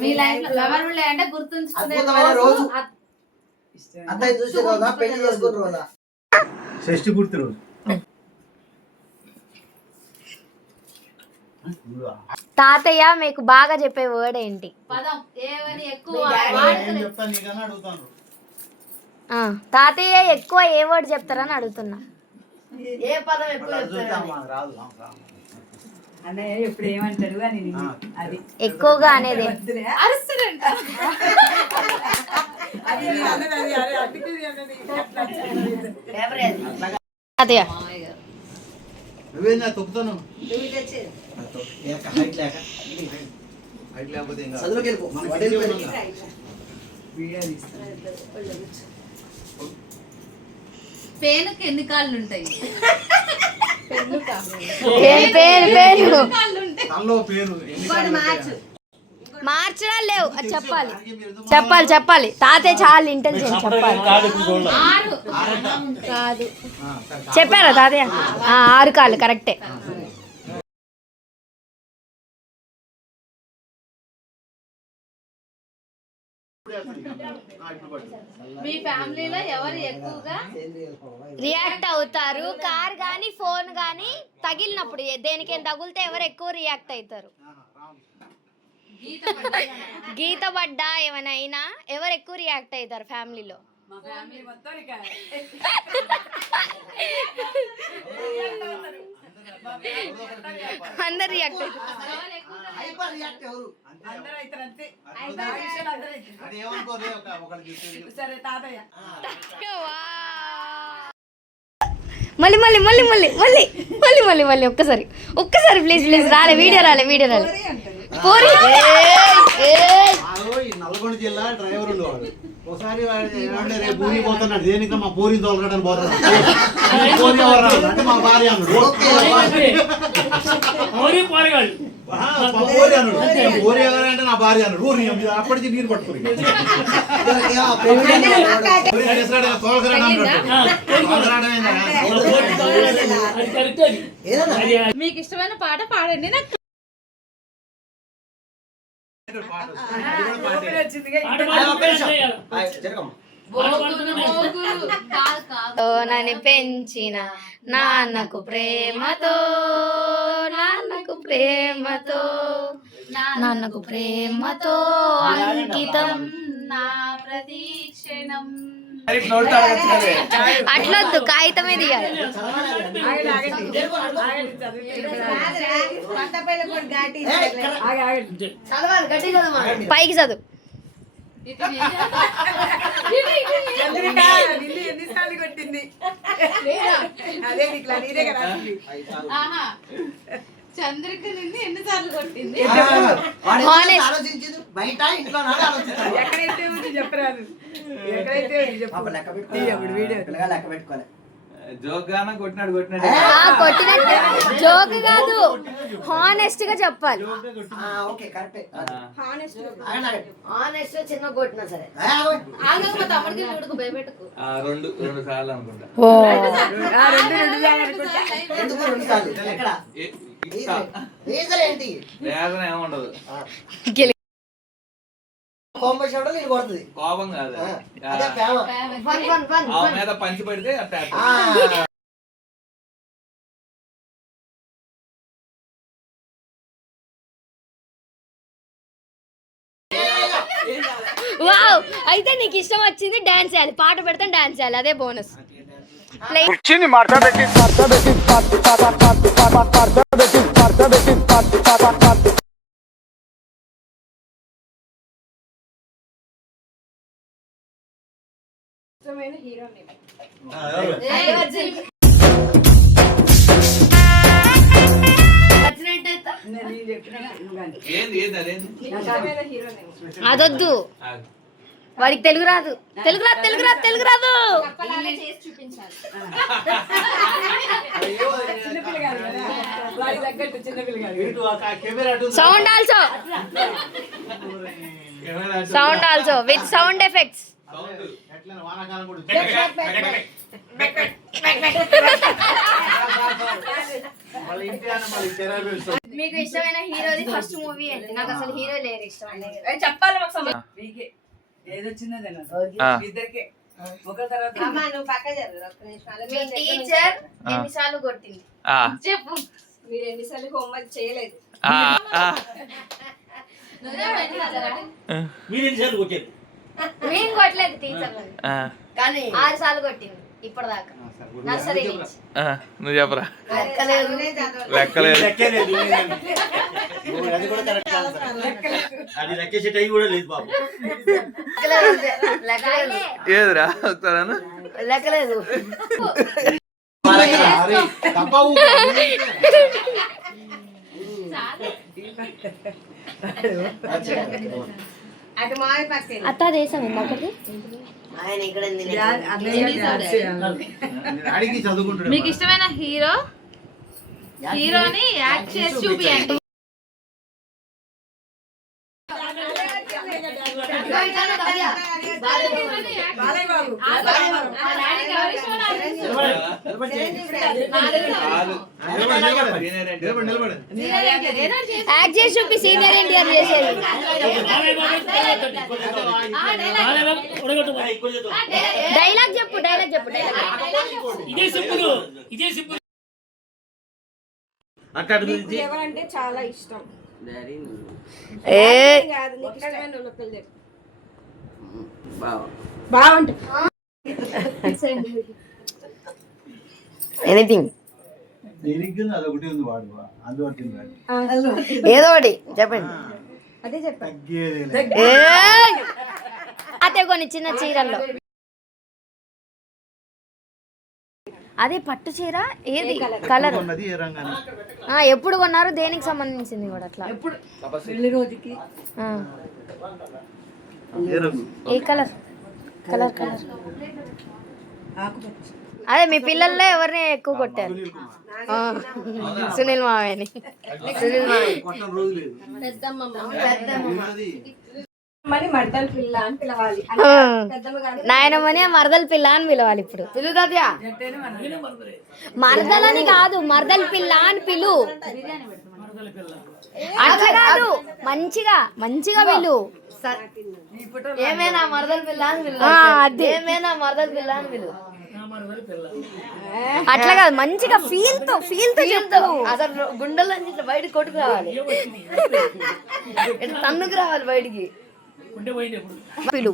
మీ life లో memorable అంటే గుర్తుంచుకునే రోజు అన్నయ్య చూసే రోజా పెళ్లి చేసుకున్న రోజా షష్ఠి పూర్తి రోజు. తాతయ్య మీకు బాగా చెప్పే వర్డ్ ఏంటి? పదం ఏవని ఎక్కువ తాతయ్య ఎక్కువ ఏ వర్డ్ చెప్తారని అడుగుతున్నా. ఏ పదం ఎక్కువ అన్నయ్య ఎప్పుడు ఏమంటాడు అని అది ఎక్కువగా అనేది తాతయ్య నువ్వేనా తొక్కుతాను పేనుకి ఎన్ని కాళ్ళు ఉంటాయి? మార్చడా లేవు అది చెప్పాలి చెప్పాలి చెప్పాలి. తాతయ్య చాలా ఇంటెలిజెంట్ చెప్పాలి. కాదు చెప్పారా తాతయ్య? 6 కాళ్ళు కరెక్టే. మీ ఫ్యామిలీలో ఎవరు ఎక్కువగా రియాక్ట్ అవుతారు? కార్ గానీ ఫోన్ గానీ తగిలినప్పుడు దేనికేం తగిలితే ఎవరు ఎక్కువ రియాక్ట్ అవుతారు? గీత పడ్డా ఏమైనా అయినా ఎవరు ఎక్కువ రియాక్ట్ అవుతారు ఫ్యామిలీలో? అందరు రియాక్ట్ అవుతారు. మళ్ళీ మళ్ళీ మళ్ళీ మళ్ళీ మళ్ళీ మళ్ళీ మళ్ళీ మళ్ళీ ఒక్కసారి ఒక్కసారి ప్లీజ్ ప్లీజ్ రాలే వీడియో రాలే పోరి. నల్గొండ జిల్లా డ్రైవర్ ఉండేవాడు. ఒకసారి రేపు ఊరికి పోతున్నాడు. దేనికి మా పోరి తోలగడానికి పోతున్నాడు అంటే మా భార్య అన్నాడు. పోరి ఎవరంటే నా భార్య అన్నాడు. ఊరి అప్పటికి నీరు పట్టుకుని మీకు ఇష్టమైన పాట పాడండి. నాకు నన్ను పెంచిన నాన్నకు ప్రేమతో నాన్నకు ప్రేమతో నాన్నకు ప్రేమతో అంకితం నా ప్రతీక్షణం. అట్లొద్దు కాగితమే దిగాలి. పైకి చదువు. చంద్రిక నిన్ను ఎన్నిసార్లు కొట్టింది? ఎక్కడైతే ఉంది చెప్పరాదు. ఎక్కడైతే లెక్క పెట్టుకోవాలి. కొట్టినట్టు జోక్ కాదు, హానెస్ట్ గా చెప్పాలి. చిన్న కొట్టినా సరే తమ్ముడికి మూడుకు భయపెట్టుకు. రెండు సార్లు అనుకుంటా. ఏముండదు, కోపం కాదు, మీద పంచి పెడితే వావ్. అయితే నీకు ఇష్టం వచ్చింది డాన్స్ చేయాలి, పాట పెడతాను డాన్స్ చేయాలి, అదే బోనస్. అదొద్దు, వాడికి తెలుగు రాదు. తెలుగు రాదు తెలుగు రాదు తెలుగు రాదు. Sound also, sound also with sound effects. మళ్ళీ ఇంటి అన్న మళ్ళీ చెరాయి పెడతాం. మీకు ఇష్టమైన హీరోది ఫస్ట్ మూవీ ఏంటి? నాకు అసలు హీరో లేరు ఇష్టమైన hero. చెప్పాలి మాకు సంబంధం. మీకే ఏదొచ్చిందో తెలియదు. ఆ. ఇద్దరికే ఒకరి తర్వాత మీ టీచర్ ఎన్నిసార్లు కొట్టింది? ఆ. చెప్పు. మీరు ఎన్నిసార్లు హోంవర్క్ చేయలేదు? ఆ. ఆ. నువ్వే పెట్టినారా? మేము కొట్టలేదు టీచర్ ఆ. కానీ 6 సార్లు కొట్టింది ఇప్పటిదాకా నర్సరీ నుంచి. ఆ. నువ్వు చెప్పరా. లెక్కలేదు. లెక్కలేదు. అది కూడా కరెక్ట్ ఆన్సర్. అది లెక్కేసే టైం కూడా లేదు బాబు. లెక్కలేదు. ఏదిరా ఒకసారి లెక్కలేదు. అరే తప్పవు. అటు మావి పక్కన అత్త దేశం ఇంకొకటి ఆయన ఇక్కడ అడిగి చదువుకుంటాడు. మీకు ఇష్టమైన హీరోని యాక్ట్ చేసి చూపియండి. బాలయ్య బాబు నిలబడు. యాక్ట్ చేసి చూపి సీనియర్ ఎన్టీఆర్ చేసేది. డైలాగ్ చెప్పు డైలాగ్ చెప్పు అక్కడ నీకు ఎవరంటే చాలా ఇష్టం? ఏ కాదు, నీకు ఇష్టమైన ఒకళ్ళు చెప్పు. ఎనీథింగ్ దీనికి అదొకటి ఉంది వాడు అందుబాటు ఏదో ఒకటి చెప్పండి. అదే చెప్పాను. తగ్గేది అదే కొన్ని చిన్న చీరల్లో అదే పట్టు చీర ఏది కలర్ ఉన్నది ఏ రంగానే. ఎప్పుడు కొన్నారు దేనికి సంబంధించింది కూడా అట్లా పెళ్లి రోజుకి ఆ. ఏ రంగు? ఏ కలర్ కలర్ కలర్ ఆకుపచ్చ. అదే మీ పిల్లల్లో ఎవరిని ఎక్కువ కొట్టారు? ఆ, సునీల్ మావేని. సునీల్ మావయ్య కొట్టం రోజు లేదు. మని మడతల పిల్ల అని పిలవాలి. నాయనమ్మని మరదల పిల్ల అని పిలవాలి ఇప్పుడు. మరదలని కాదు మరదల పిల్ల అని పిలు. అట్లా కాదు మంచిగా మంచిగా పిలు. ఏమైనా మరదల పిల్ల అని పిలు. అదే ఏమైనా మరదల పిల్ల అని పిలు. అట్లా కాదు మంచిగా ఫీల్ తో చెప్తావు. అసలు గుండెల నుంచి ఇట్లా బయటకు కొట్టుకు రావాలి, ఇట్లా తన్నుకు రావాలి బయటికి పిలు.